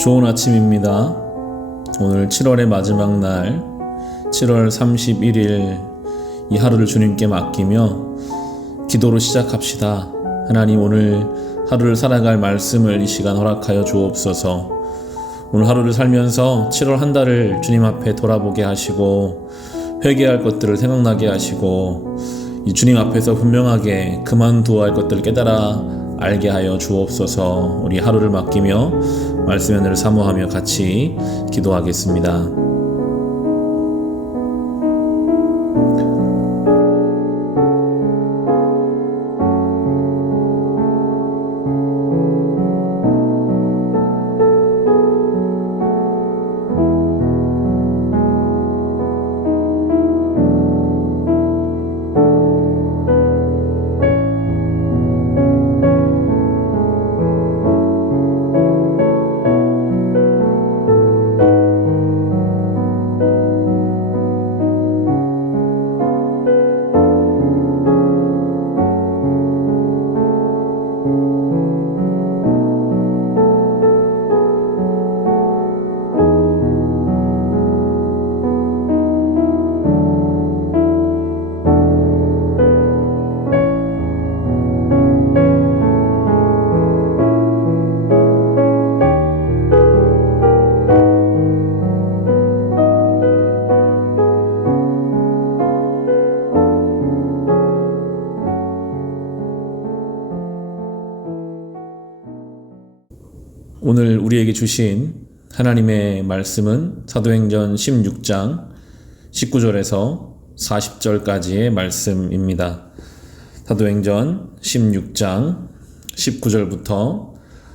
좋은 아침입니다. 오늘 7월의 마지막 날 7월 31일 이 하루를 주님께 맡기며 기도로 시작합시다. 하나님, 오늘 하루를 살아갈 말씀을 이 시간 허락하여 주옵소서. 오늘 하루를 살면서 7월 한 달을 주님 앞에 돌아보게 하시고 회개할 것들을 생각나게 하시고 이 주님 앞에서 분명하게 그만두어야 할 것들을 깨달아 알게 하여 주옵소서. 우리 하루를 맡기며 말씀의 은혜를 사모하며 같이 기도하겠습니다. 오늘 우리에게 주신 하나님의 말씀은 사도행전 16장 19절에서 40절까지의 말씀입니다. 사도행전 16장 19절부터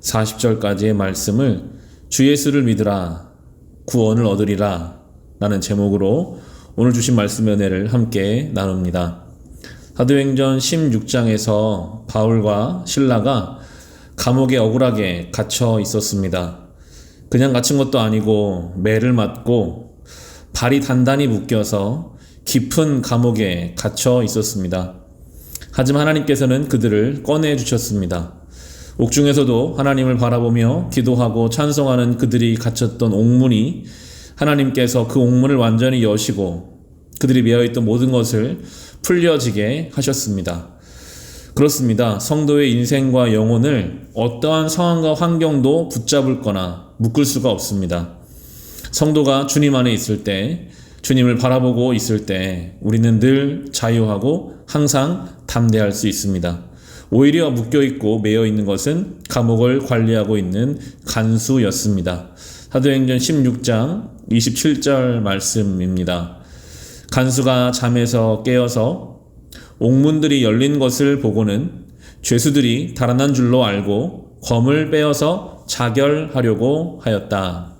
40절까지의 말씀을 주 예수를 믿으라 구원을 얻으리라 라는 제목으로 오늘 주신 말씀의 은혜를 함께 나눕니다. 사도행전 16장에서 바울과 실라가 감옥에 억울하게 갇혀 있었습니다. 그냥 갇힌 것도 아니고 매를 맞고 발이 단단히 묶여서 깊은 감옥에 갇혀 있었습니다. 하지만 하나님께서는 그들을 꺼내 주셨습니다. 옥중에서도 하나님을 바라보며 기도하고 찬송하는 그들이 갇혔던 옥문이 하나님께서 그 옥문을 완전히 여시고 그들이 매여있던 모든 것을 풀려지게 하셨습니다. 그렇습니다. 성도의 인생과 영혼을 어떠한 상황과 환경도 붙잡을 거나 묶을 수가 없습니다. 성도가 주님 안에 있을 때, 주님을 바라보고 있을 때 우리는 늘 자유하고 항상 담대할 수 있습니다. 오히려 묶여있고 매여있는 것은 감옥을 관리하고 있는 간수였습니다. 사도행전 16장 27절 말씀입니다. 간수가 잠에서 깨어서 옥문들이 열린 것을 보고는 죄수들이 달아난 줄로 알고 검을 빼어서 자결하려고 하였다.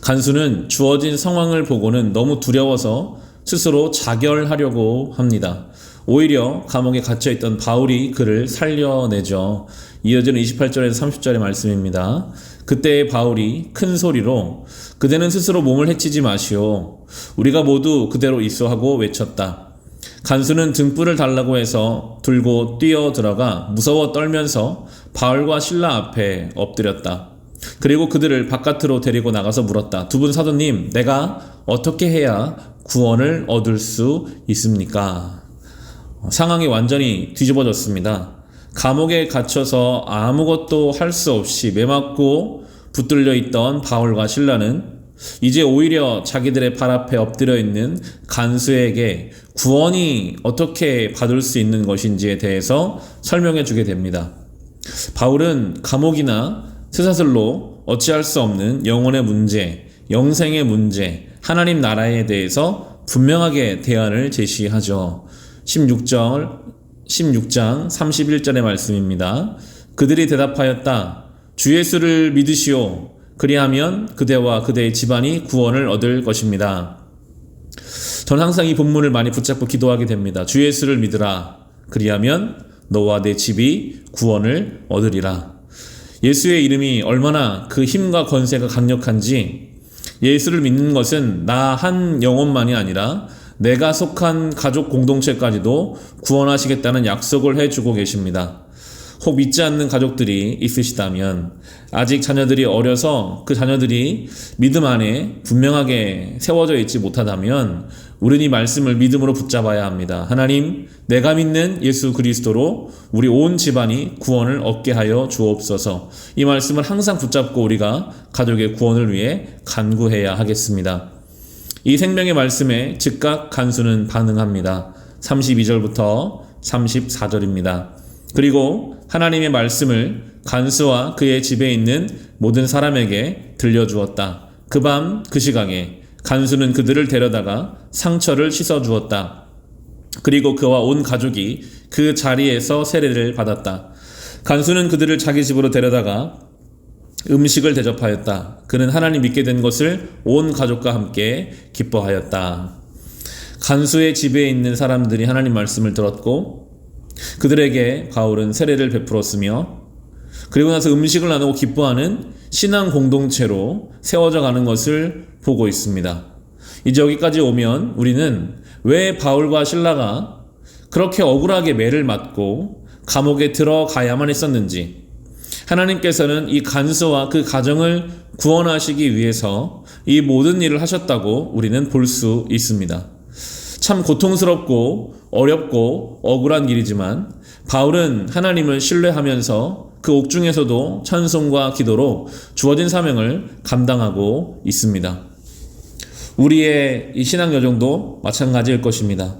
간수는 주어진 상황을 보고는 너무 두려워서 스스로 자결하려고 합니다. 오히려 감옥에 갇혀있던 바울이 그를 살려내죠. 이어지는 28절에서 30절의 말씀입니다. 그때 바울이 큰 소리로 그대는 스스로 몸을 해치지 마시오. 우리가 모두 그대로 있어 하고 외쳤다. 간수는 등불을 달라고 해서 들고 뛰어 들어가 무서워 떨면서 바울과 실라 앞에 엎드렸다. 그리고 그들을 바깥으로 데리고 나가서 물었다. 두 분 사도님, 내가 어떻게 해야 구원을 얻을 수 있습니까? 상황이 완전히 뒤집어졌습니다. 감옥에 갇혀서 아무것도 할 수 없이 매맞고 붙들려 있던 바울과 실라는 이제 오히려 자기들의 발 앞에 엎드려 있는 간수에게 구원이 어떻게 받을 수 있는 것인지에 대해서 설명해 주게 됩니다. 바울은 감옥이나 쇠사슬로 어찌할 수 없는 영혼의 문제, 영생의 문제, 하나님 나라에 대해서 분명하게 대안을 제시하죠. 16장 31절의 말씀입니다. 그들이 대답하였다. 주 예수를 믿으시오. 그리하면 그대와 그대의 집안이 구원을 얻을 것입니다. 전 항상 이 본문을 많이 붙잡고 기도하게 됩니다. 주 예수를 믿으라. 그리하면 너와 내 집이 구원을 얻으리라. 예수의 이름이 얼마나 그 힘과 권세가 강력한지, 예수를 믿는 것은 나 한 영혼만이 아니라 내가 속한 가족 공동체까지도 구원하시겠다는 약속을 해주고 계십니다. 혹 믿지 않는 가족들이 있으시다면, 아직 자녀들이 어려서 그 자녀들이 믿음 안에 분명하게 세워져 있지 못하다면 우리는 이 말씀을 믿음으로 붙잡아야 합니다. 하나님, 내가 믿는 예수 그리스도로 우리 온 집안이 구원을 얻게 하여 주옵소서. 이 말씀을 항상 붙잡고 우리가 가족의 구원을 위해 간구해야 하겠습니다. 이 생명의 말씀에 즉각 간수는 반응합니다. 32절부터 34절입니다. 그리고 하나님의 말씀을 간수와 그의 집에 있는 모든 사람에게 들려주었다. 그 밤 그 시각에 간수는 그들을 데려다가 상처를 씻어주었다. 그리고 그와 온 가족이 그 자리에서 세례를 받았다. 간수는 그들을 자기 집으로 데려다가 음식을 대접하였다. 그는 하나님 믿게 된 것을 온 가족과 함께 기뻐하였다. 간수의 집에 있는 사람들이 하나님 말씀을 들었고 그들에게 바울은 세례를 베풀었으며, 그리고 나서 음식을 나누고 기뻐하는 신앙 공동체로 세워져 가는 것을 보고 있습니다. 이제 여기까지 오면 우리는 왜 바울과 실라가 그렇게 억울하게 매를 맞고 감옥에 들어가야만 했었는지, 하나님께서는 이 간수와 그 가정을 구원하시기 위해서 이 모든 일을 하셨다고 우리는 볼 수 있습니다. 참 고통스럽고 어렵고 억울한 일이지만 바울은 하나님을 신뢰하면서 그 옥중에서도 찬송과 기도로 주어진 사명을 감당하고 있습니다. 우리의 이 신앙 여정도 마찬가지일 것입니다.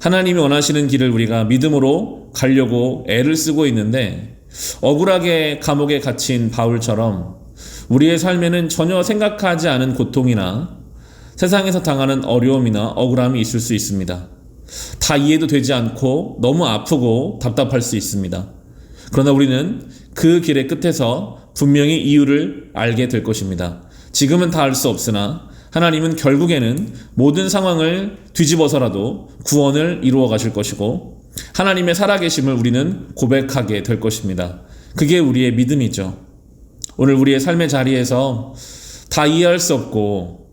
하나님이 원하시는 길을 우리가 믿음으로 가려고 애를 쓰고 있는데, 억울하게 감옥에 갇힌 바울처럼 우리의 삶에는 전혀 생각하지 않은 고통이나 세상에서 당하는 어려움이나 억울함이 있을 수 있습니다. 다 이해도 되지 않고 너무 아프고 답답할 수 있습니다. 그러나 우리는 그 길의 끝에서 분명히 이유를 알게 될 것입니다. 지금은 다 알 수 없으나 하나님은 결국에는 모든 상황을 뒤집어서라도 구원을 이루어 가실 것이고, 하나님의 살아계심을 우리는 고백하게 될 것입니다. 그게 우리의 믿음이죠. 오늘 우리의 삶의 자리에서 다 이해할 수 없고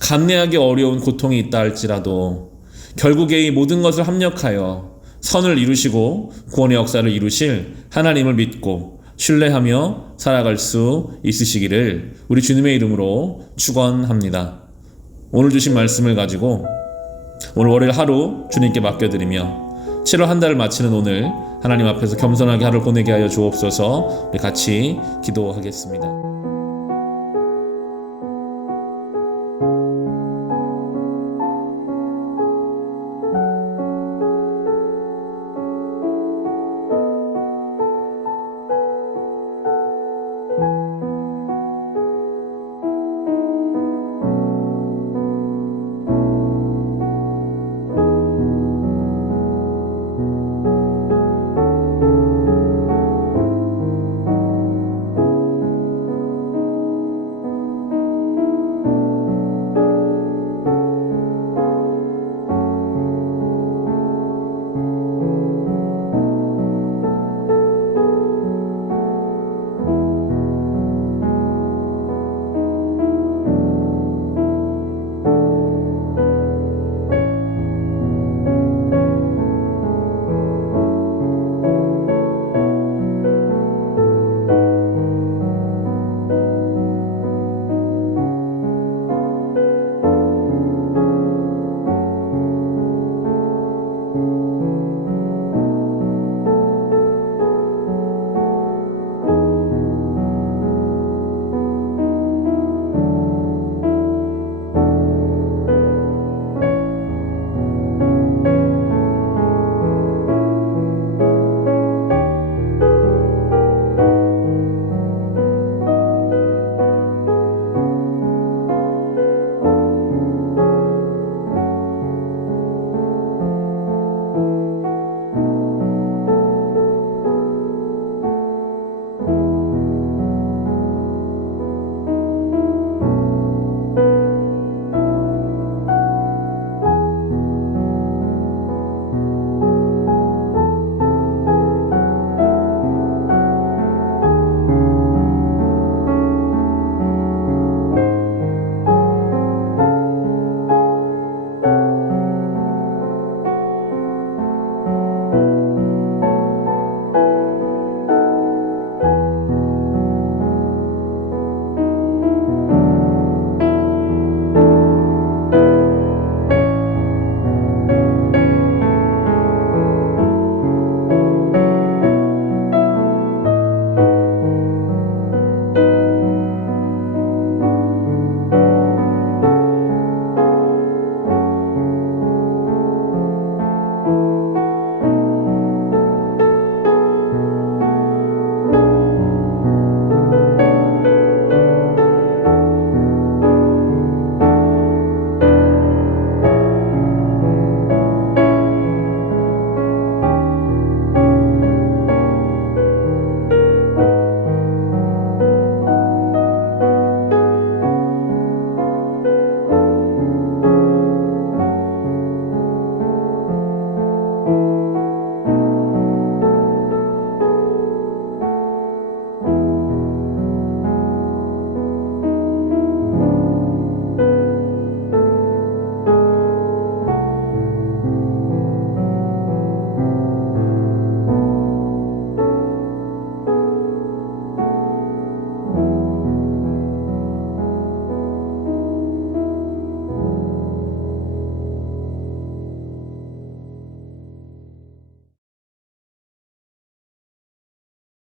감내하기 어려운 고통이 있다 할지라도 결국에 이 모든 것을 합력하여 선을 이루시고 구원의 역사를 이루실 하나님을 믿고 신뢰하며 살아갈 수 있으시기를 우리 주님의 이름으로 축원합니다. 오늘 주신 말씀을 가지고 오늘 월요일 하루 주님께 맡겨드리며 7월 한 달을 마치는 오늘 하나님 앞에서 겸손하게 하루를 보내게 하여 주옵소서. 우리 같이 기도하겠습니다.